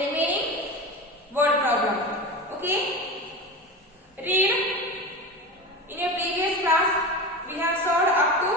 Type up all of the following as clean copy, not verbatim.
remaining word problem. Okay? Read. In a previous class, we have solved up to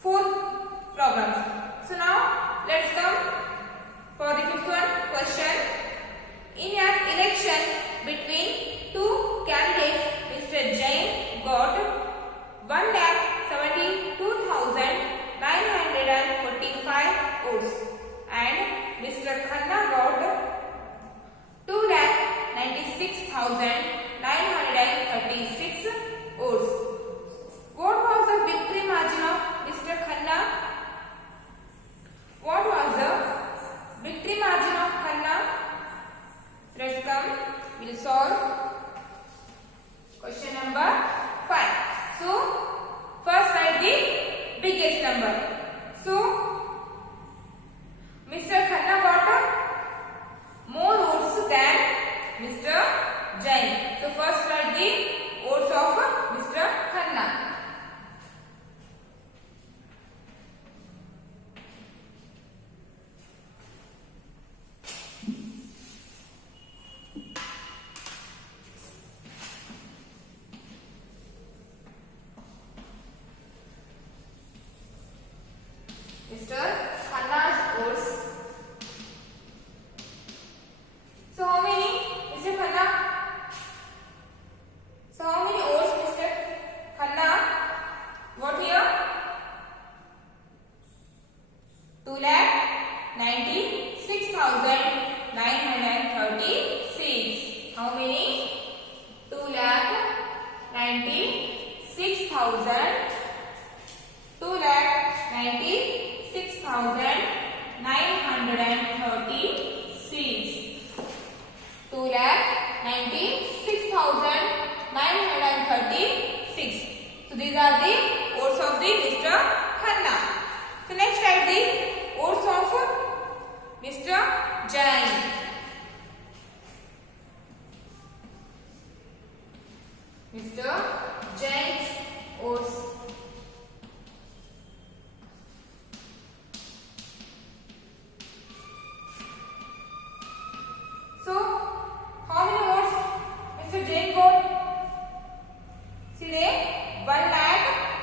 4 problems. So now, let's come for the 5th one question. In an election between 2 candidates, Mr. Jain got 1,72,945 votes and Mr. Khanna got 2,96,936 votes. What was the victory margin of Mr. Khanna? What was the victory margin of Khanna? Let's come. We'll solve question number 5. So, first write the biggest number. So, Mr. Khanna got more votes than Mr. Jain. So, first write the votes of Mr. Khanna. Mr. Khanna's votes. So how many, Mr. Khanna? So how many votes Mr. Khanna got here? 2,96,936. How many? 2,96,936. So these are the votes of the Mr. Khanna. So next write the votes of Mr. Jain. Mr. Jain's votes. So, how many votes Mr. Jain got? See there, 1,72,945.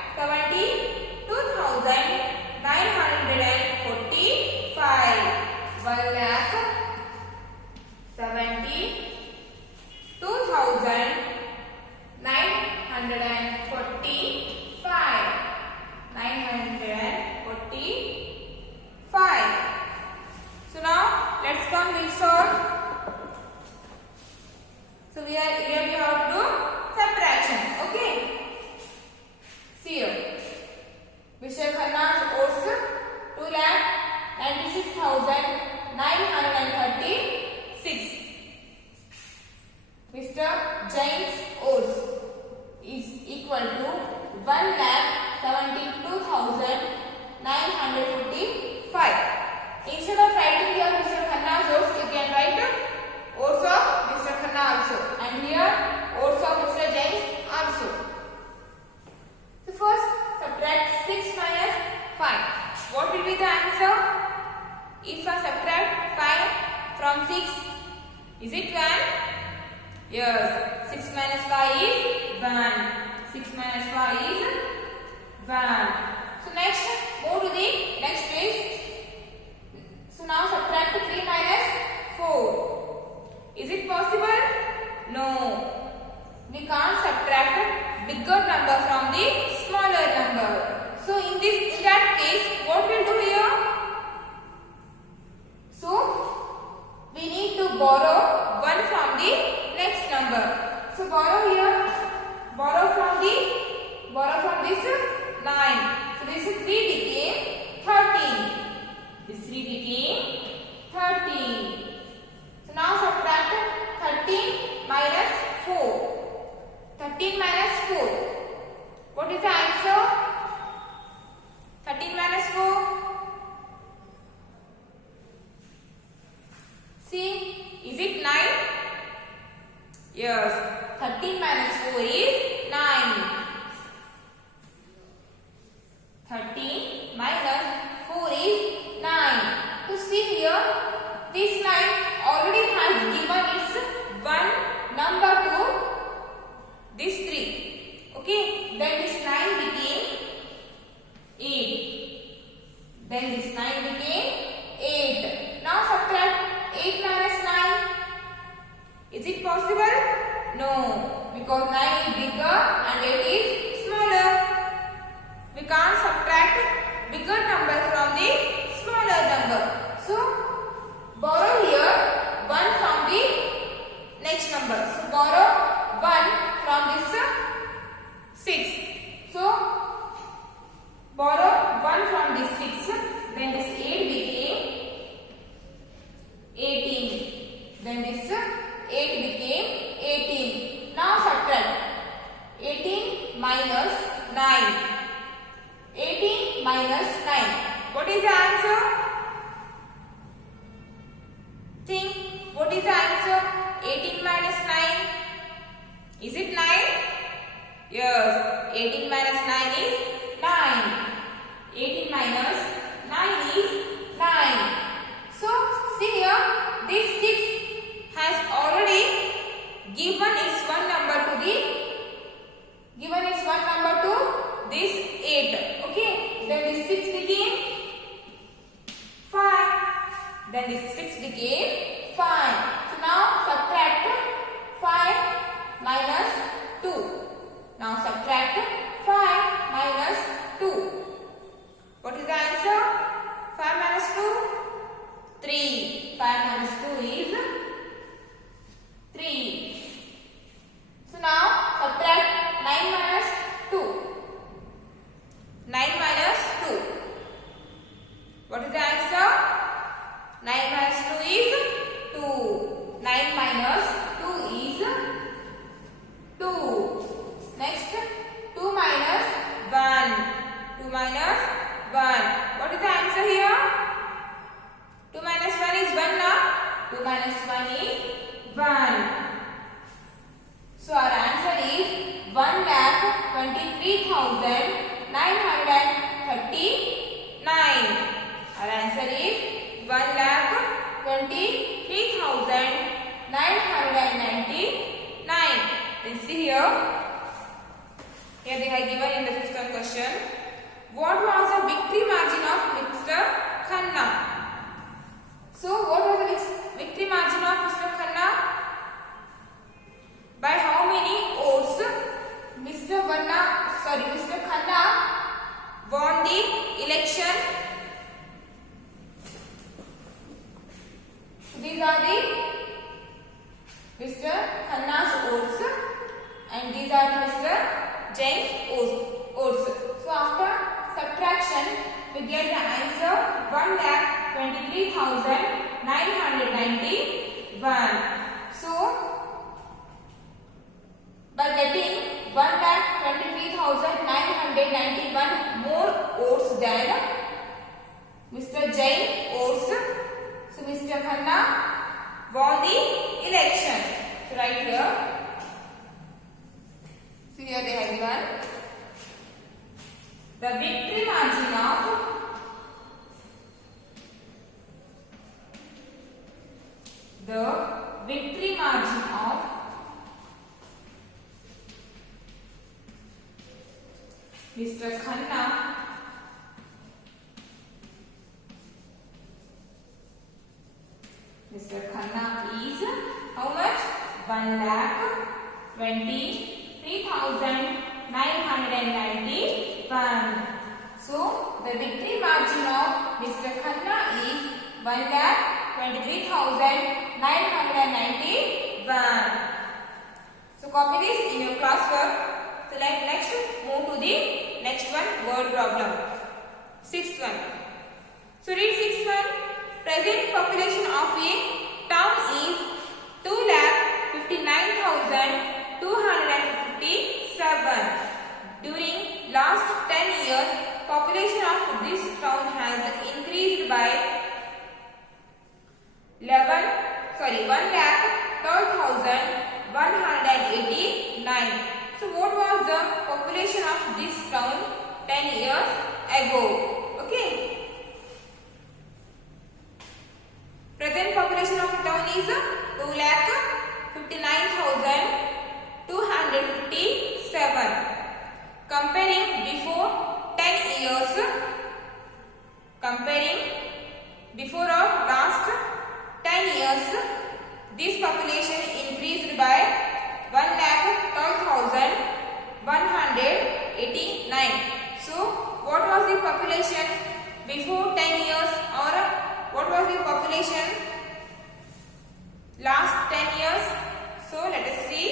945. So now let's come we'll solve. So here we have to do subtraction. Okay. See here. Mr. Khanna's votes 2,96,936. Mr. Jain's votes is equal to 1,72,945. Instead of writing here Mr. Khanna's votes, you can write votes of Mr. Khanna also, and here votes of Mr. Jain also. So first subtract 6 minus 5. What will be the answer? If I subtract 5 from 6, is it 1? Yes. 6 minus 5 is 1. 6 minus 5 is 1. So next, move to the next place. So now subtract 3 minus 4. Is it possible? No. We can't subtract bigger number from the smaller number. So in that case, what we'll do here? So we need to borrow 1 from the next number. So borrow here. Borrow from this 9. So this 3 became 13. This 3 became 13. So now subtract 13 minus 4. 13 minus 4. What is the answer? 13 minus 4. See, is it 9? Yes. 13 minus 4 is 9. 13 minus 4 is 9. To see here, this 9 Then this 8 became 18. Now subtract 18 minus 9. 18 minus 9. What is the answer? Think. What is the answer? 18 minus 9. Is it 9? Yes. 18 minus 9 is 9. 18 minus 9 is 9. So, see here, this 6 has already given its one number to this 8. Okay. Then this 6 became 5. Then this 6 became 5. So now subtract 5 minus 2. Now subtract 5 minus 2. What is the answer? 5 minus 2? 3. 5 minus 2 is 3. So now subtract 9 minus 2. 9 minus 2. What is the answer? 9 minus 2 is 2. 9 minus 2 is 2. Next, 2 minus 1. 2 minus 1. What is the answer here? 2 minus 1 is 1 now. 2 minus 1 is 1. So our answer is 1,23,939. Our answer is 1,23,999. Then see here. Here they have given in the fifth question. What was the victory margin of Mr. Khanna? So what was the victory margin of Mr. Khanna? By how many votes Mr. Khanna won the election? These are the Mr. Khanna's votes and these are the Mr. Jain's votes. So after subtraction we get the answer 1,23,991. So by getting 1,23,991 more votes than Mr. Jain votes, so Mr. Khanna won the election. So right here, so here they have given the victory margin of Mr. Khanna is how much? 1,23,991. So the victory margin of Mr. Khanna is 1,23,991. So copy this in your classwork. So next move to the next one, word problem. Sixth one. So read sixth one. Present population of a town is 2,59,257. During last 10 years, population of this town has increased by 1,12,189. So what was the population of this town 10 years ago? Okay. Present population of the town is 2,59,257. Comparing before 10 years, before of last 10 years, this population increased by 1,12,189. So, what was the population before 10 years or what was the population last 10 years? So, let us see.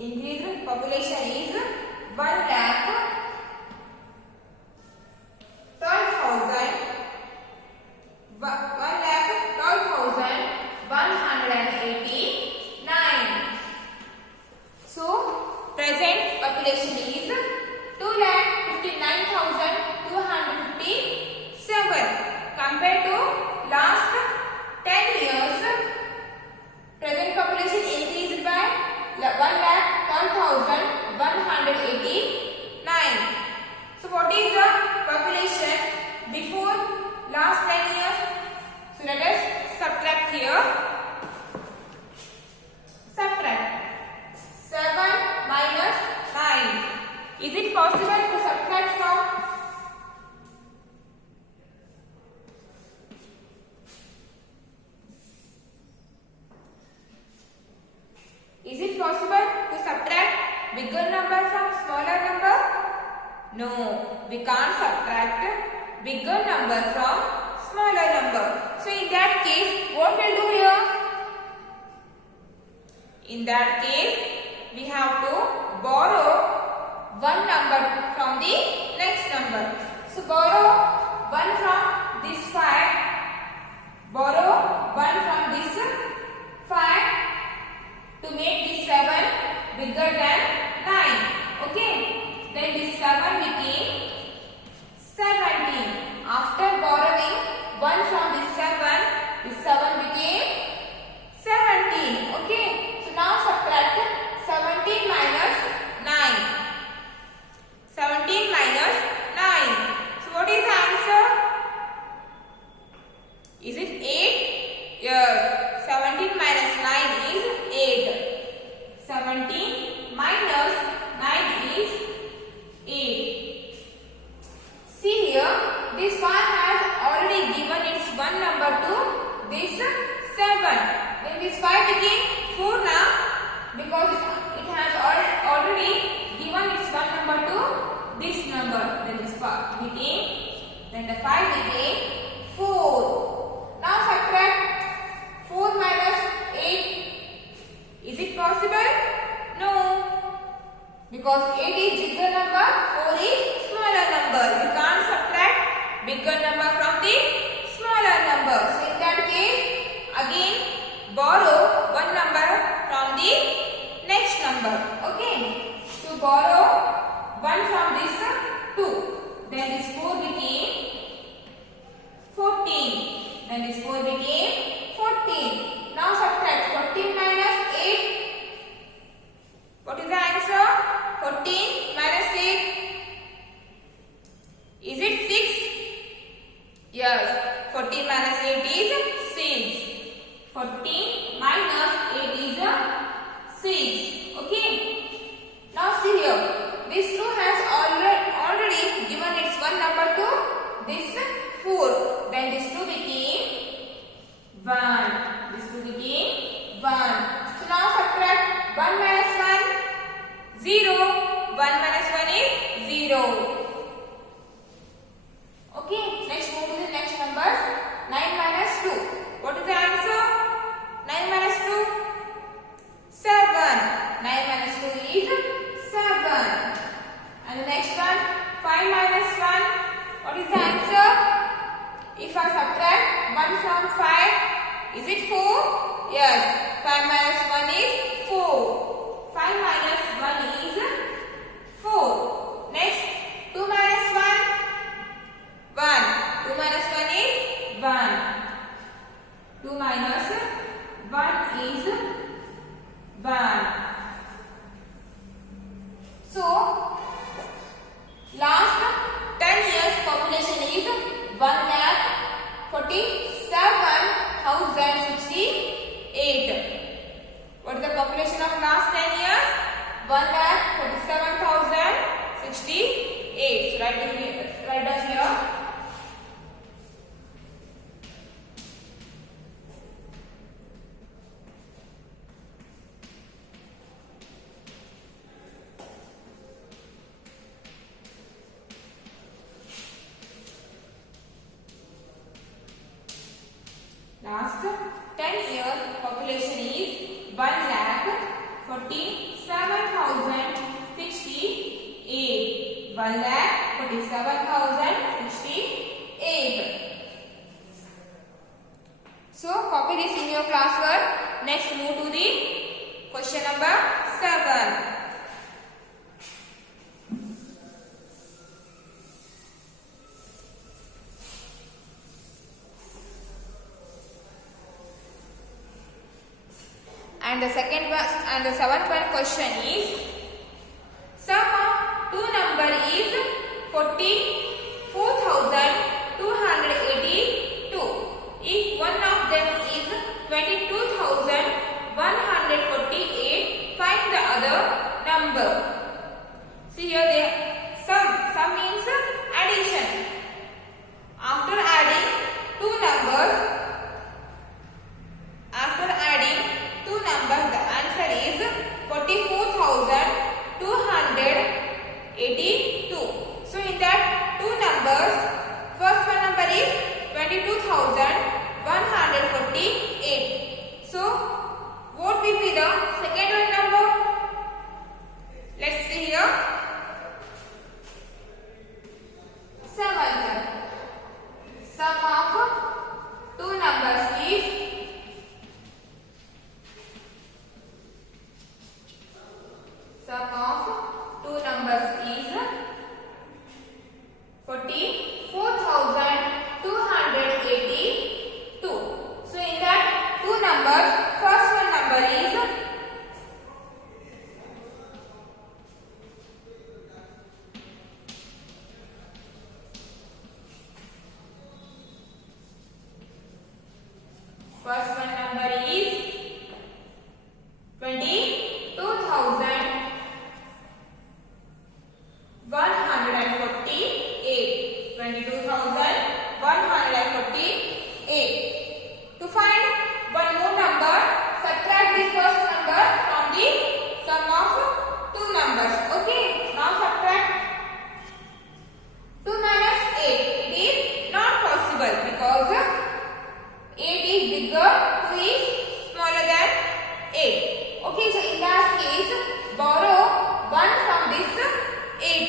Increased population is 1,12,189. So present population is 2,59,257. Compared to last 10 years, present population increased by 1,12,189. So what is the population before last 10 years? So let us subtract here. Subtract 7 minus 9. Is it possible to subtract from? Is it possible to subtract bigger number from smaller number? No, we can't subtract bigger number from smaller number. So in that case, what we'll do here? In that case, we have to borrow one number from the next number. So borrow 1 from this 5. Borrow 1 from this 5 to make this 7 bigger than 9. Okay. Then this 7 became 17. After borrowing 1 from this 7 became 17. Okay. So now subtract 17 minus 9. 17 minus 9. So what is the answer? Is it 8? Yes. 17 minus 9 is 8. 17 minus 9 is 8. See here, this one has already given its one number to this 7. Then this 5 became 4 now, because it has already given its one number to this number. Then this 5 became, then the 5 became 4. Now subtract 4 minus 8. Is it possible? No. Because 8 is bigger number, 4 is smaller number. You can't subtract bigger number from the smaller number. So in that case, again borrow one number from the next number. Okay. So borrow 1 from this 2. Then this 4 became 14. Then this 4 became 14. Now subtract 14 minus 8. What is the answer? 14 minus 8. Is it 6? Yes. 14 minus 8 is 6. 14 minus 8 is 6. Okay. Now see here. This 2 has already given its one number to this 4. Then this 2 became 1. This 2 became 1. So now subtract 1 minus 1, 0. 1 minus 1 is 0. Okay, next move to the next numbers. 9 minus 2. What is the answer? 9 minus 2? 7. 9 minus 2 is 7. And the next one, 5 minus 1. What is the answer? If I subtract 1 from 5, is it 4? Yes. 5 minus 1 is 4. 5 minus 1 is 4. Next, 2 minus 1. 1. 2 minus 1 is 1. 2 minus 1 is 1. So, last 10 years population is 1,47,068. What is the population of last 10 years? 1,47,068. So write down here. Last 10 year population is 1,47,068. 1,47,068. 1,47,068. So copy this in your classwork. Next move to the question number 7. And the seventh one question is, sum of two number is 44,282. If one of them is 22,148, find the other number. See here the sum means addition. After adding two numbers, the answer is 44,282. So in that two numbers, first one number is 22,148. So what will be the second one number? Let's see here. Seventh. Sum of two numbers is sum of two numbers is 44,282. So in that two numbers, first one number is first one number is 22,148. 22,148. To find one more number, subtract the first number from the sum of two numbers. Okay, now subtract 2 minus 8. It is not possible because 8 is bigger, 2 is smaller than 8. Okay, so in that case, borrow 1 from this 8.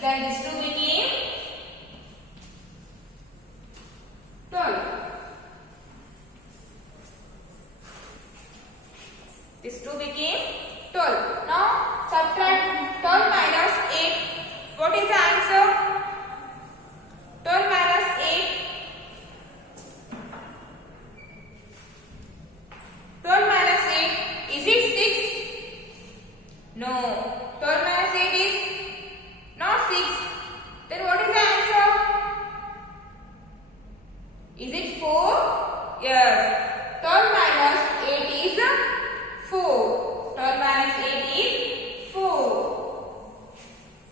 Then this 2 became 12. This 2 became 12. Now subtract 12 minus 8. What is the answer? 12 minus 8. 12 minus 8. Is it 6? No. 12 minus 8 is not 6. Then what is the answer? Is it 4? Yes. 12 minus 8 is 4. 12 minus 8 is 4.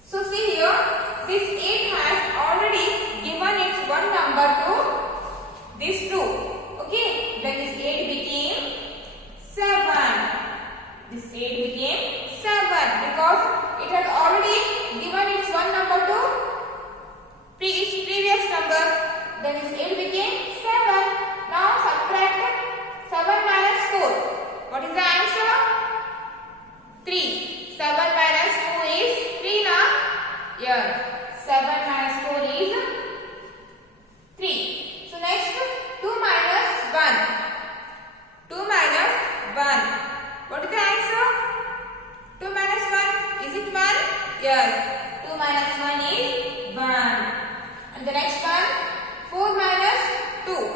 So see here, this 8 has already given its one number to this 2. Okay. Then this 8 became 7. This 8 became 7 because it has already given its one number to its previous number. Then this 8 became 7. Now subtract 7 minus 4. What is the answer? 3. 7 minus 4 is 3 now. Yes. 7 minus 4 is 3. So next 2 minus 1. 2 minus 1. What is the answer? 2 minus 1. Is it 1? Yes. 2 minus 1 is 1. And the next one, 4 minus 2.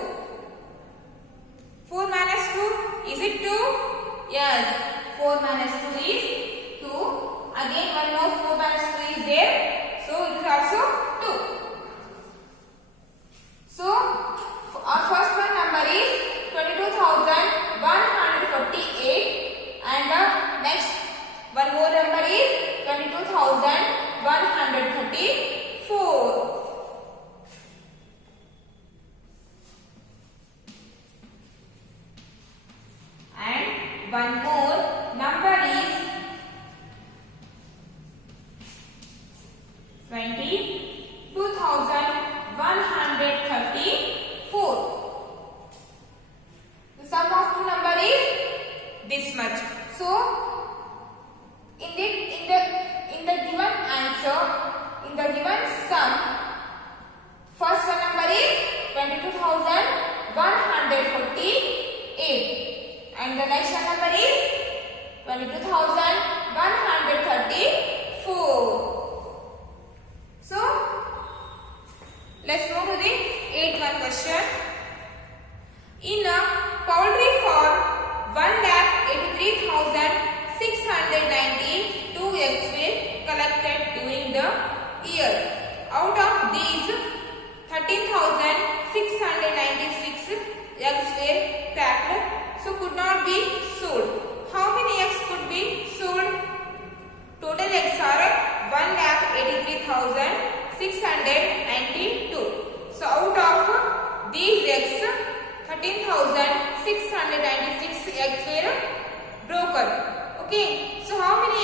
4 minus 2. Is it 2? Yes. 4 minus 2 is 2. Again one more 4 minus 2 is there. So it is also 2. So our first one number is 22,148 and the next one more number is 22,134. the next number is 22,134. So let's move to the 8th one question. In a poultry farm, 1,83,692 eggs were collected during the year. Out of these, 13,696 eggs were cracked, so could not be sold. How many eggs could be sold? Total eggs are 1,83,692. So out of these eggs, 13,696 eggs were broken. Okay. So how many